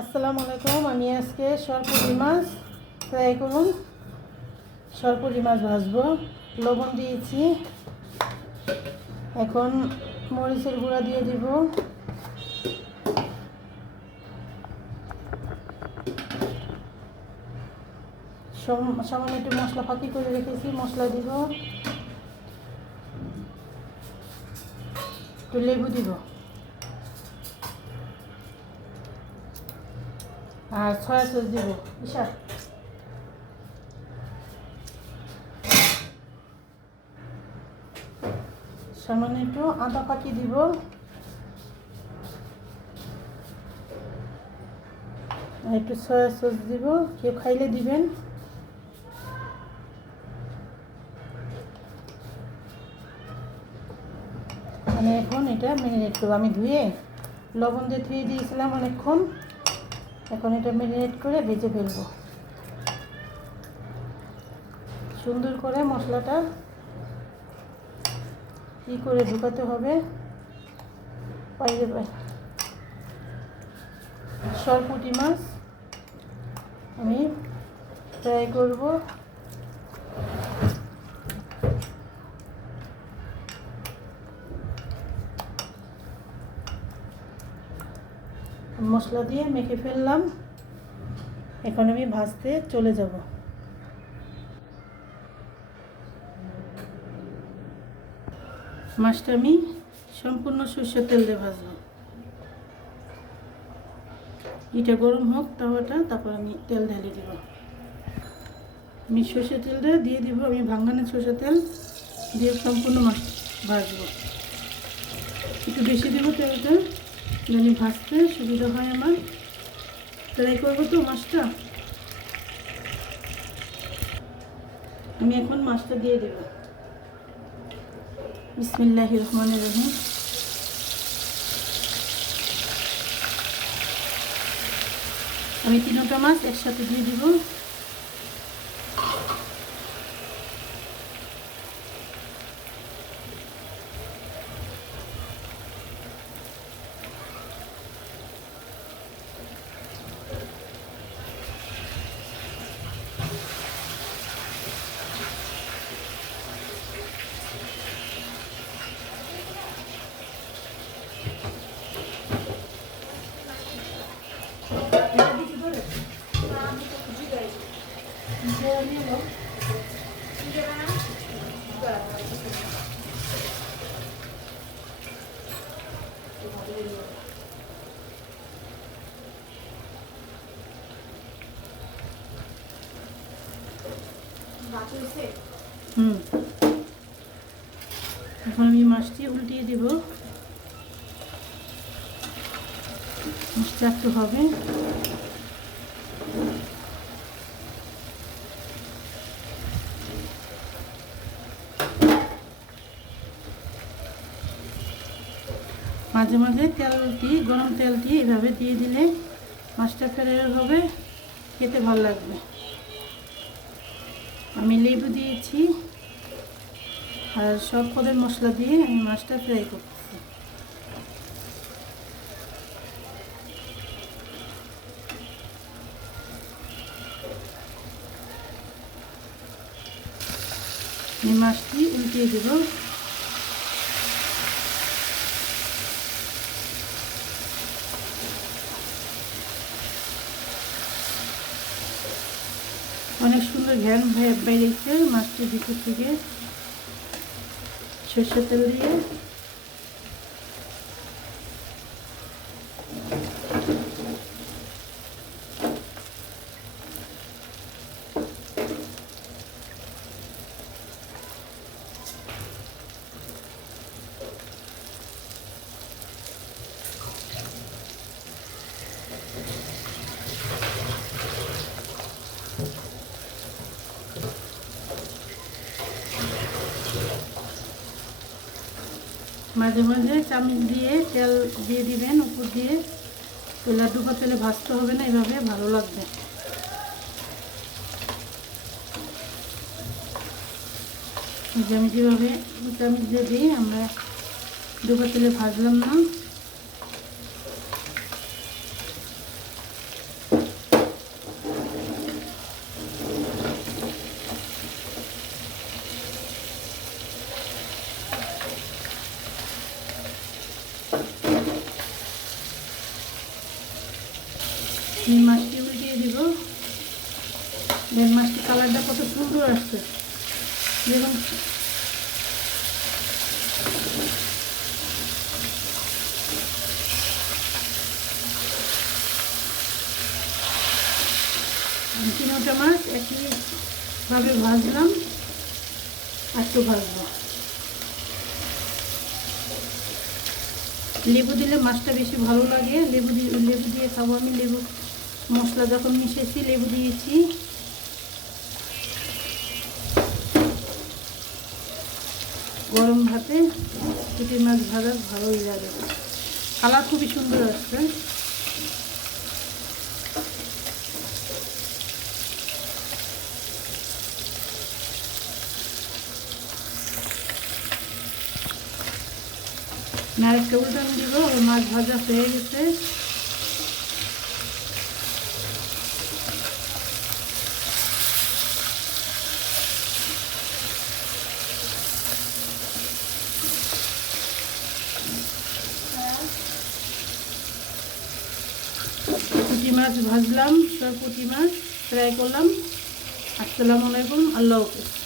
আসসালামু আলাইকুম। আমি আজকে সরপুঁটি মাছ ফ্রাই করুন। সরপুঁটি মাছ ভাজবো। লবণ দিয়েছি, এখন মরিচের গুঁড়া দিয়ে দিব, সামান্য একটু মশলা ফাঁকি করে রেখেছি, মশলা দিব, একটু লেবু দিব আর সয়া সস দিব। বিশাল সামান্য একটু আদা পাকি দিব, আর একটু সয়া সস দিব, কেউ খাইলে দিবেন। আমি এখন এটা ম্যারিনেট করবো। আমি ধুয়ে লবণ দিয়ে ধুয়ে দিয়েছিলাম অনেকক্ষণ, এখন এটা ম্যারিনেট করে ভেজে ফেলবো। সুন্দর করে মশলাটা কি করে ঢুকাতে হবে বাইরে বাইরে। সরপুঁটি মাছ আমি ফ্রাই করব। মশলা দিয়ে মেখে ফেললাম, এখন আমি ভাজতে চলে যাব। মাছটা আমি সম্পূর্ণ সরষের তেল দিয়ে ভাজবো। এটা গরম হোক তাওয়াটা, তারপর আমি তেল ঢেলে দিব। আমি সরষের তেলটা দিয়ে দিব, আমি ভাঙানো সরষের তেল দিয়ে সম্পূর্ণ মাছ ভাজবো। একটু বেশি দেবো তেলটা, যেন ভাজতে সুবিধা হয়। আমার ফ্রাই করবো তো মাছটা। আমি এখন মাছটা দিয়ে দেব। বিসমিল্লাহির রহমানির রহিম। আমি তিনটা মাছ একসাথে দিয়ে দিব। এখন আমি মাছটি উল্টিয়ে দেব। মাছটা একটু হবে, মাঝে মাঝে তেলটি গরম তেলটি এভাবে দিয়ে দিলে মাছটা ফ্রাই হবে, খেতে ভালো লাগবে। আমি লেবু দিয়েছি আর সব পদের মশলা দিয়ে আমি মাছটা ফ্রাই করতেছি। এই মাছটি উল্টিয়ে দেব। অনেক সুন্দর ঘ্রাণ বেরিয়েছে মাছটির ভিতর থেকে সরষের তেল দিয়ে। মাঝে মাঝে চামচ দিয়ে তেল দিয়ে দিবেন উপর দিয়ে, তেল ডুবা তেলে ভাজতে হবে না, এভাবে ভালো লাগবে। আমি যেভাবে চামচ দিয়ে দিই, আমরা ডুবা তেলে ভাজলাম না। এই মাছটি উল্টিয়ে দিব। দেন মাছটি কালারটা কত সুন্দর আসছে দেখুন। তিনটা মাছ একইভাবে ভাজলাম, একটু ভাজবো। লেবু দিলে মাছটা বেশি ভালো লাগে, লেবু দিয়ে খাবো আমি। লেবু মশলা যখন মিশেছি লেবু দিয়েছি। গরম ভাতে পুঁটি মাছ ভাজা ভালোই লাগে, কালার খুবই সুন্দর আসছে। আরেকটা উল্টান দিব। মাছ ভাজা হয়ে গেছে। পুঁটি মাছ ভাজলাম, সব পুঁটি মাছ ফ্রাই করলাম। আসসালামু আলাইকুম, আল্লাহ হাফেজ।